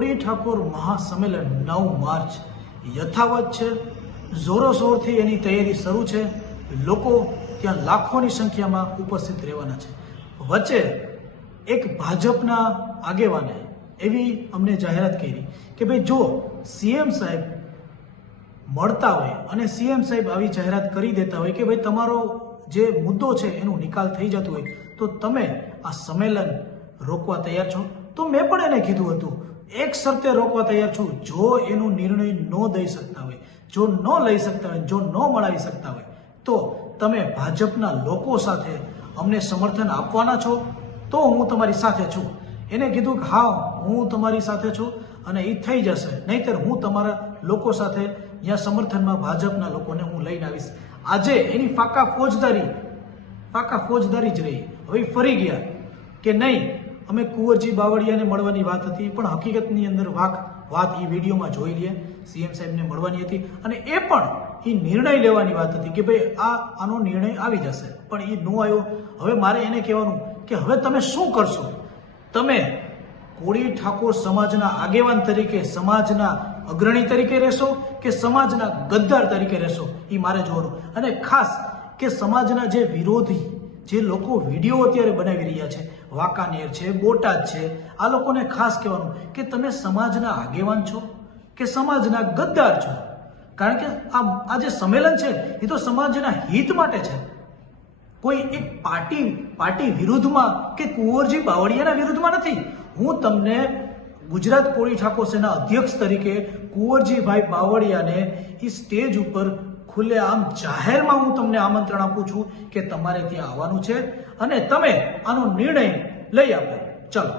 ઠાકોર મહાસંમેલન નવ માર્ચ યથાવત છે. જોરોશોરથી એની તૈયારી શરૂ છે. લોકો ત્યાં લાખોની સંખ્યામાં ઉપસ્થિત રહેવાના છે. વચ્ચે એક ભાજપના આગેવાને એવી અમને જાહેરાત કરી કે ભાઈ જો સીએમ સાહેબ મળતા હોય અને સીએમ સાહેબ આવી જાહેરાત કરી દેતા હોય કે ભાઈ તમારો જે મુદ્દો છે એનો નિકાલ થઈ જતો હોય, તો તમે આ સંમેલન રોકવા તૈયાર છો? તો મેં પણ એને કીધું હતું એક શરતે રોકવા તૈયાર છું, જો એનો નિર્ણય ન દઈ શકતા હોય, જો ન લઈ શકતા હોય, જો ન મળાવી શકતા હોય, તો તમે ભાજપના લોકો સાથે અમને સમર્થન આપવાના છો, તો હું તમારી સાથે છું. એને કીધું કે, હા, હું તમારી સાથે છું અને એ થઈ જશે. નહીતર હું તમારા લોકો સાથે ત્યાં સમર્થનમાં ભાજપના લોકોને હું લઈને આવીશ. આજે એની ફાકા ફોજદારી ફાકા ફોજદારી જ રહી. હવે ફરી ગયા કે નહીં? અમે કુંવરજી બાવળિયાને મળવાની વાત હતી, પણ હકીકતની અંદર વાક, વાત એ વિડીયોમાં જોઈ લઈએ. સીએમ સાહેબને મળવાની હતી અને એ પણ એ નિર્ણય લેવાની વાત હતી કે ભાઈ આ, આનો નિર્ણય આવી જશે. પણ એ ન આવ્યો. હવે મારે એને કહેવાનું કે હવે તમે શું કરશો? તમે કોળી ઠાકોર સમાજના આગેવાન તરીકે, સમાજના અગ્રણી તરીકે રહેશો કે સમાજના ગદ્દાર તરીકે રહેશો? એ મારે જોવાનું. અને ખાસ કે સમાજના જે વિરોધી જે લોકો વીડિયો અત્યારે બનાવી રહ્યા છે, વાંકાનેર છે, બોટાદ છે, આ લોકોને ખાસ કહેવાનું કે તમે સમાજના આગેવાન છો, કે સમાજના ગદ્દાર છો. કારણ કે આ આ જે સંમેલન છે, એ તો સમાજના હિત માટે છે. કોઈ એક પાર્ટી પાર્ટી વિરુદ્ધમાં કે કુંવરજી બાવળિયાના વિરુદ્ધમાં નથી. હું તમને ગુજરાત કોળી ઠાકોર સેના અધ્યક્ષ તરીકે કુંવરજીભાઈ બાવળિયાને એ સ્ટેજ ઉપર ખુલ્લે આમ જાહેરમાં હું તમને આમંત્રણ આપું છું કે તમારે ત્યાં આવવાનું છે અને તમે આનો નિર્ણય લઈ આપો. ચલો.